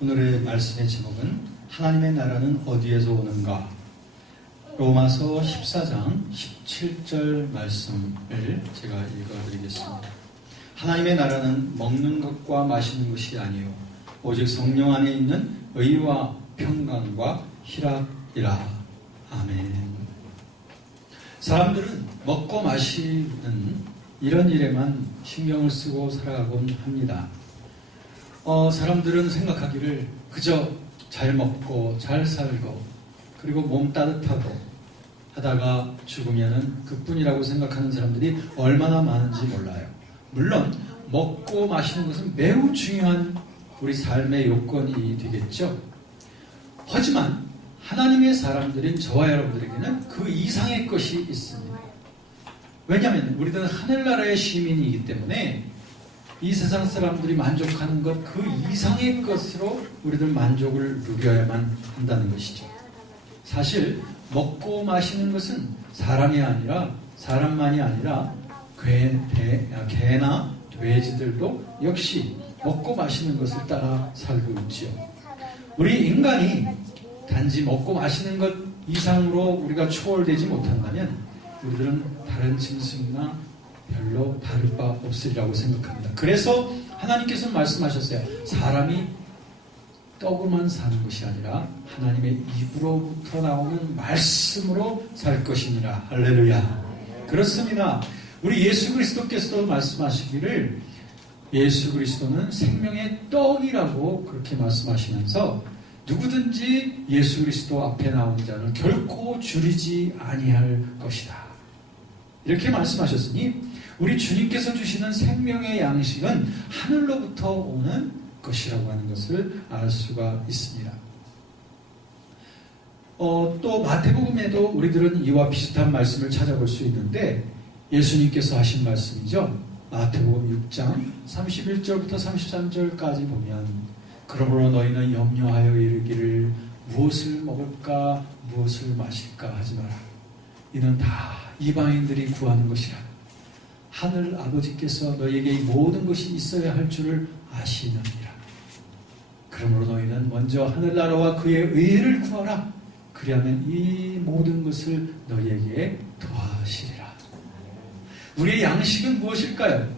오늘의 말씀의 제목은 하나님의 나라는 어디에서 오는가? 로마서 14장 17절 말씀을 제가 읽어드리겠습니다. 하나님의 나라는 먹는 것과 마시는 것이 아니요 오직 성령 안에 있는 의와 평강과 희락이라. 아멘. 사람들은 먹고 마시는 이런 일에만 신경을 쓰고 살아가곤 합니다. 사람들은 생각하기를 그저 잘 먹고 잘 살고 그리고 몸 따뜻하고 하다가 죽으면은 그뿐이라고 생각하는 사람들이 얼마나 많은지 몰라요. 물론 먹고 마시는 것은 매우 중요한 우리 삶의 요건이 되겠죠. 하지만 하나님의 사람들인 저와 여러분들에게는 그 이상의 것이 있습니다. 왜냐하면 우리들은 하늘나라의 시민이기 때문에 이 세상 사람들이 만족하는 것 그 이상의 것으로 우리들 만족을 누려야만 한다는 것이죠. 사실 먹고 마시는 것은 사람만이 아니라 개나 돼지들도 역시 먹고 마시는 것을 따라 살고 있지요. 우리 인간이 단지 먹고 마시는 것 이상으로 우리가 초월되지 못한다면 우리들은 다른 짐승이나 별로 다를 바 없으리라고 생각합니다. 그래서 하나님께서 말씀하셨어요. 사람이 떡으로만 사는 것이 아니라 하나님의 입으로부터 나오는 말씀으로 살 것이니라. 할렐루야. 그렇습니다. 우리 예수 그리스도께서도 말씀하시기를 예수 그리스도는 생명의 떡이라고 그렇게 말씀하시면서 누구든지 예수 그리스도 앞에 나오는 자는 결코 줄이지 아니할 것이다. 이렇게 말씀하셨으니 우리 주님께서 주시는 생명의 양식은 하늘로부터 오는 것이라고 하는 것을 알 수가 있습니다. 또 마태복음에도 우리들은 이와 비슷한 말씀을 찾아볼 수 있는데 예수님께서 하신 말씀이죠. 마태복음 6장 31절부터 33절까지 보면 그러므로 너희는 염려하여 이르기를 무엇을 먹을까 무엇을 마실까 하지 마라. 이는 다 이방인들이 구하는 것이라. 하늘 아버지께서 너희에게 이 모든 것이 있어야 할 줄을 아시느니라. 그러므로 너희는 먼저 하늘나라와 그의 의를 구하라. 그리하면 이 모든 것을 너희에게 더하시리라. 우리의 양식은 무엇일까요?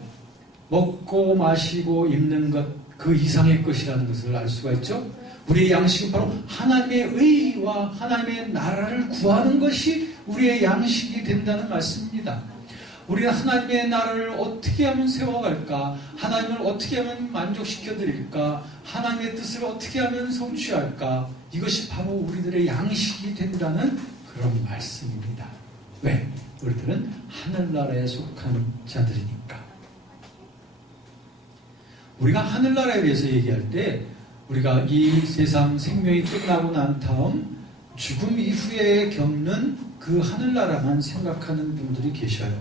먹고 마시고 입는 것 그 이상의 것이라는 것을 알 수가 있죠. 우리의 양식은 바로 하나님의 의와 하나님의 나라를 구하는 것이 우리의 양식이 된다는 말씀입니다. 우리는 하나님의 나라를 어떻게 하면 세워갈까? 하나님을 어떻게 하면 만족시켜드릴까? 하나님의 뜻을 어떻게 하면 성취할까? 이것이 바로 우리들의 양식이 된다는 그런 말씀입니다. 왜? 우리들은 하늘나라에 속한 자들이니까. 우리가 하늘나라에 대해서 얘기할 때 우리가 이 세상 생명이 끝나고 난 다음 죽음 이후에 겪는 그 하늘나라만 생각하는 분들이 계셔요.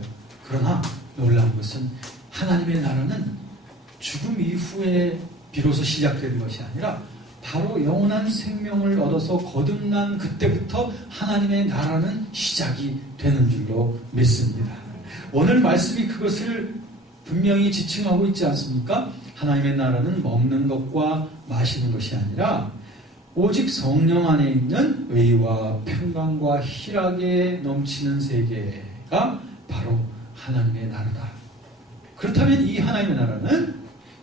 그러나 놀라운 것은 하나님의 나라는 죽음 이후에 비로소 시작되는 것이 아니라 바로 영원한 생명을 얻어서 거듭난 그때부터 하나님의 나라는 시작이 되는 줄로 믿습니다. 오늘 말씀이 그것을 분명히 지칭하고 있지 않습니까? 하나님의 나라는 먹는 것과 마시는 것이 아니라 오직 성령 안에 있는 의와 평강과 희락에 넘치는 세계가 바로 하나님의 나라다. 그렇다면 이 하나님의 나라는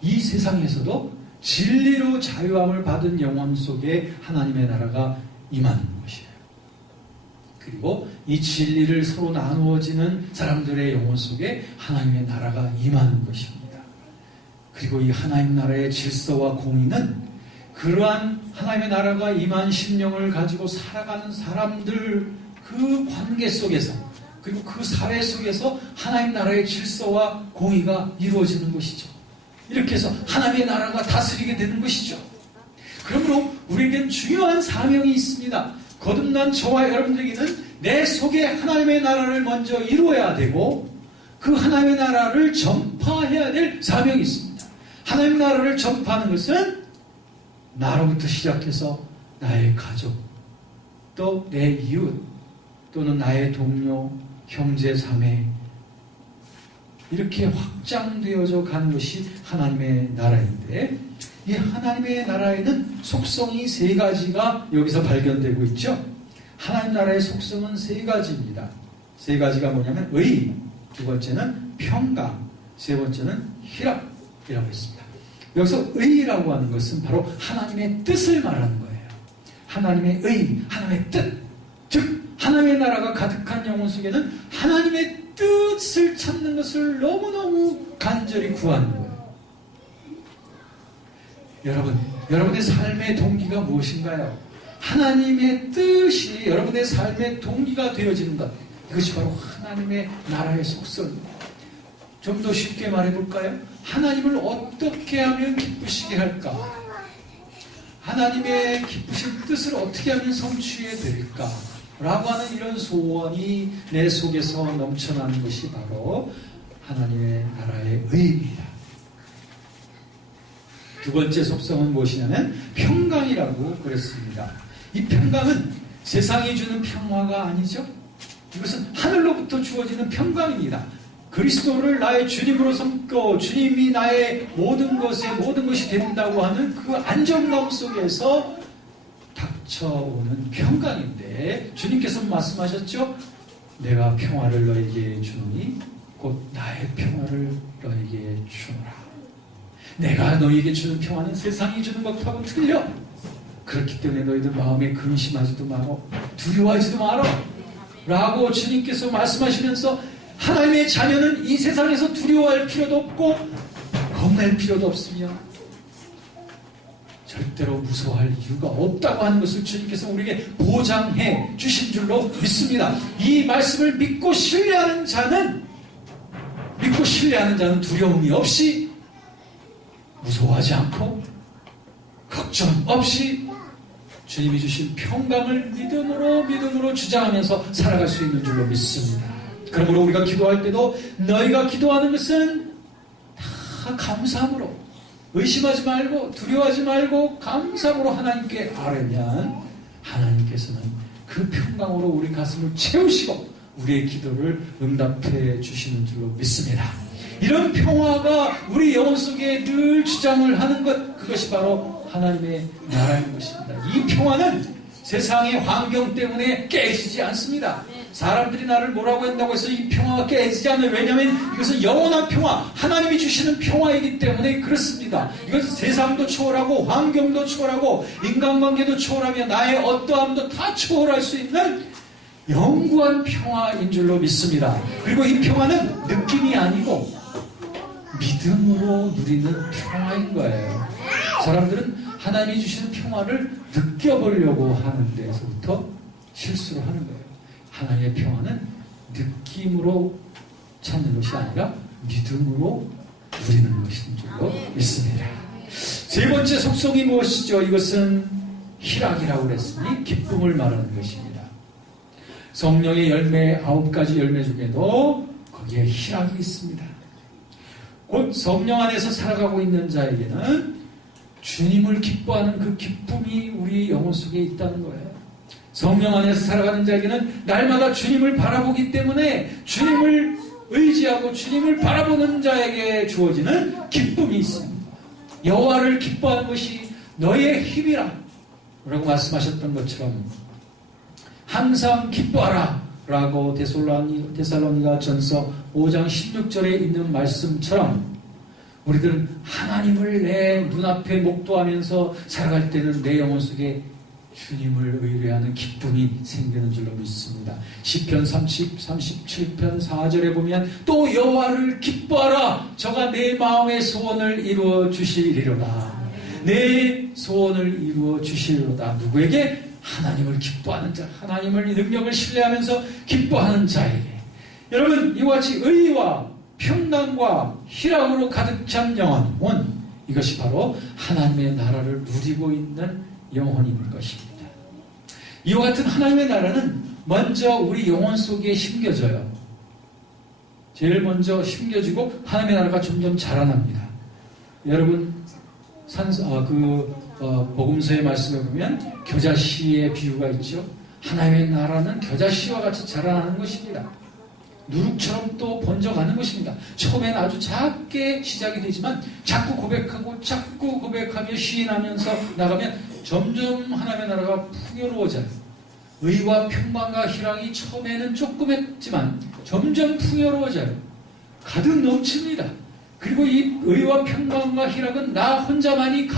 이 세상에서도 진리로 자유함을 받은 영혼 속에 하나님의 나라가 임하는 것이에요. 그리고 이 진리를 서로 나누어지는 사람들의 영혼 속에 하나님의 나라가 임하는 것입니다. 그리고 이 하나님 나라의 질서와 공의는 그러한 하나님의 나라가 임한 심령을 가지고 살아가는 사람들 그 관계 속에서 그리고 그 사회 속에서 하나님 나라의 질서와 공의가 이루어지는 것이죠. 이렇게 해서 하나님의 나라가 다스리게 되는 것이죠. 그러므로 우리에겐 중요한 사명이 있습니다. 거듭난 저와 여러분들에게는 내 속에 하나님의 나라를 먼저 이루어야 되고 그 하나님의 나라를 전파해야 될 사명이 있습니다. 하나님의 나라를 전파하는 것은 나로부터 시작해서 나의 가족, 또 내 이웃, 또는 나의 동료, 형제, 자매 이렇게 확장되어져 가는 것이 하나님의 나라인데 이 하나님의 나라에는 속성이 세 가지가 여기서 발견되고 있죠. 하나님 나라의 속성은 세 가지입니다. 세 가지가 뭐냐면 의, 두 번째는 평강, 세 번째는 희락이라고 했습니다. 여기서 의라고 하는 것은 바로 하나님의 뜻을 말하는 거예요. 하나님의 의, 하나님의 뜻, 즉 하나님의 나라가 가득한 영혼 속에는 하나님의 뜻을 찾는 것을 너무너무 간절히 구하는 거예요. 여러분의 삶의 동기가 무엇인가요? 하나님의 뜻이 여러분의 삶의 동기가 되어지는 것, 이것이 바로 하나님의 나라의 속성입니다. 좀 더 쉽게 말해볼까요? 하나님을 어떻게 하면 기쁘시게 할까? 하나님의 기쁘신 뜻을 어떻게 하면 성취해 드릴까? 라고 하는 이런 소원이 내 속에서 넘쳐나는 것이 바로 하나님의 나라의 의입니다. 두 번째 속성은 무엇이냐면 평강이라고 그랬습니다. 이 평강은 세상이 주는 평화가 아니죠. 이것은 하늘로부터 주어지는 평강입니다. 그리스도를 나의 주님으로 삼고 주님이 나의 모든 것이 된다고 하는 그 안정감 속에서 닥쳐오는 평강인데, 주님께서 말씀하셨죠. 내가 평화를 너에게 주노니 곧 나의 평화를 너에게 주노라. 내가 너에게 주는 평화는 세상이 주는 것하고 틀려. 그렇기 때문에 너희들 마음에 근심하지도 마라, 두려워하지도 마라 라고 주님께서 말씀하시면서, 하나님의 자녀는 이 세상에서 두려워할 필요도 없고 겁낼 필요도 없으며 절대로 무서워할 이유가 없다고 하는 것을 주님께서 우리에게 보장해 주신 줄로 믿습니다. 이 말씀을 믿고 신뢰하는 자는 두려움이 없이, 무서워하지 않고 걱정 없이 주님이 주신 평강을 믿음으로 주장하면서 살아갈 수 있는 줄로 믿습니다. 그러므로 우리가 기도할 때도 너희가 기도하는 것은 다 감사함으로, 의심하지 말고 두려워하지 말고 감사함으로 하나님께 아뢰면 하나님께서는 그 평강으로 우리 가슴을 채우시고 우리의 기도를 응답해 주시는 줄로 믿습니다. 이런 평화가 우리 영혼 속에 늘 주장을 하는 것, 그것이 바로 하나님의 나라인 것입니다. 이 평화는 세상의 환경 때문에 깨지지 않습니다. 사람들이 나를 뭐라고 한다고 해서 이 평화가 깨지지 않아요. 왜냐하면 이것은 영원한 평화, 하나님이 주시는 평화이기 때문에 그렇습니다. 이것은 세상도 초월하고 환경도 초월하고 인간관계도 초월하며 나의 어떠함도 다 초월할 수 있는 영구한 평화인 줄로 믿습니다. 그리고 이 평화는 느낌이 아니고 믿음으로 누리는 평화인 거예요. 사람들은 하나님이 주시는 평화를 느껴보려고 하는 데서부터 실수를 하는 거예요. 하나님의 평화는 느낌으로 찾는 것이 아니라 믿음으로 누리는 것인 줄로 믿습니다. 세 번째 속성이 무엇이죠? 이것은 희락이라고 그랬으니 기쁨을 말하는 것입니다. 성령의 열매, 9가지 열매 중에도 거기에 희락이 있습니다. 곧 성령 안에서 살아가고 있는 자에게는 주님을 기뻐하는 그 기쁨이 우리 영혼 속에 있다는 거예요. 성령 안에서 살아가는 자에게는 날마다 주님을 바라보기 때문에 주님을 의지하고 주님을 바라보는 자에게 주어지는 기쁨이 있습니다. 여호와를 기뻐하는 것이 너의 힘이라 라고 말씀하셨던 것처럼 항상 기뻐하라 라고 데살로니가 전서 5장 16절에 있는 말씀처럼 우리들은 하나님을 내 눈앞에 목도하면서 살아갈 때는 내 영혼 속에 주님을 의뢰하는 기쁨이 생기는 줄로 믿습니다. 시편 37편 4절에 보면 또 여호와를 기뻐하라. 저가 내 마음의 소원을 이루어 주시리로다. 내 소원을 이루어 주시리로다. 누구에게? 하나님을 기뻐하는 자, 하나님을 능력을 신뢰하면서 기뻐하는 자에게. 여러분, 이와 같이 의와 평강과 희락으로 가득 찬 영혼, 이것이 바로 하나님의 나라를 누리고 있는 영혼인 것입니다. 이와 같은 하나님의 나라는 먼저 우리 영혼 속에 심겨져요. 제일 먼저 심겨지고 하나님의 나라가 점점 자라납니다. 여러분, 복음서의 말씀에 보면 겨자씨의 비유가 있죠. 하나님의 나라는 겨자씨와 같이 자라나는 것입니다. 누룩처럼 또 번져가는 것입니다. 처음엔 아주 작게 시작이 되지만 자꾸 고백하며 시인하면서 나가면 점점 하나님의 나라가 풍요로워져요. 의와 평강과 희락이 처음에는 조금 했지만 점점 풍요로워져요. 가득 넘칩니다. 그리고 이 의와 평강과 희락은 나 혼자만이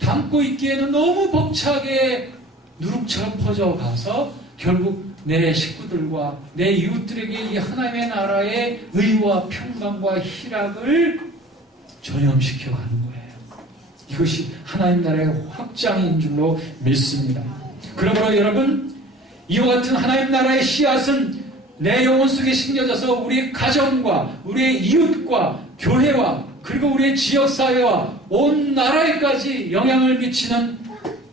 담고 있기에는 너무 벅차게 누룩처럼 퍼져가서 결국 내 식구들과 내 이웃들에게 이 하나님의 나라의 의와 평강과 희락을 전염시켜가는 거예요. 이것이 하나님 나라의 확장인 줄로 믿습니다. 그러므로 여러분, 이와 같은 하나님 나라의 씨앗은 내 영혼 속에 심겨져서 우리의 가정과 우리의 이웃과 교회와 그리고 우리의 지역사회와 온 나라에까지 영향을 미치는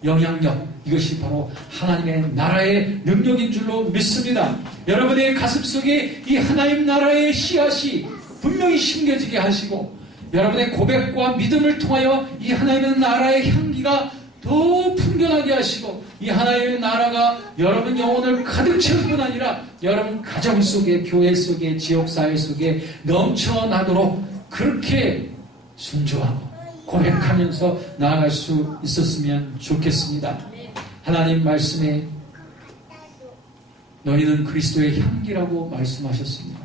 영향력, 이것이 바로 하나님의 나라의 능력인 줄로 믿습니다. 여러분의 가슴 속에 이 하나님 나라의 씨앗이 분명히 심겨지게 하시고 여러분의 고백과 믿음을 통하여 이 하나님의 나라의 향기가 더 풍겨나게 하시고 이 하나님의 나라가 여러분 영혼을 가득 채울 뿐 아니라 여러분 가정 속에, 교회 속에, 지역사회 속에 넘쳐나도록 그렇게 순종하고 고백하면서 나아갈 수 있었으면 좋겠습니다. 하나님 말씀에 너희는 그리스도의 향기라고 말씀하셨습니다.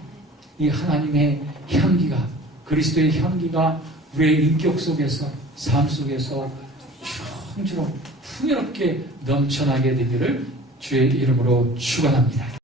이 하나님의 향기가, 그리스도의 향기가 우리의 인격 속에서, 삶 속에서 충주로 풍요롭게 넘쳐나게 되기를 주의 이름으로 축원합니다.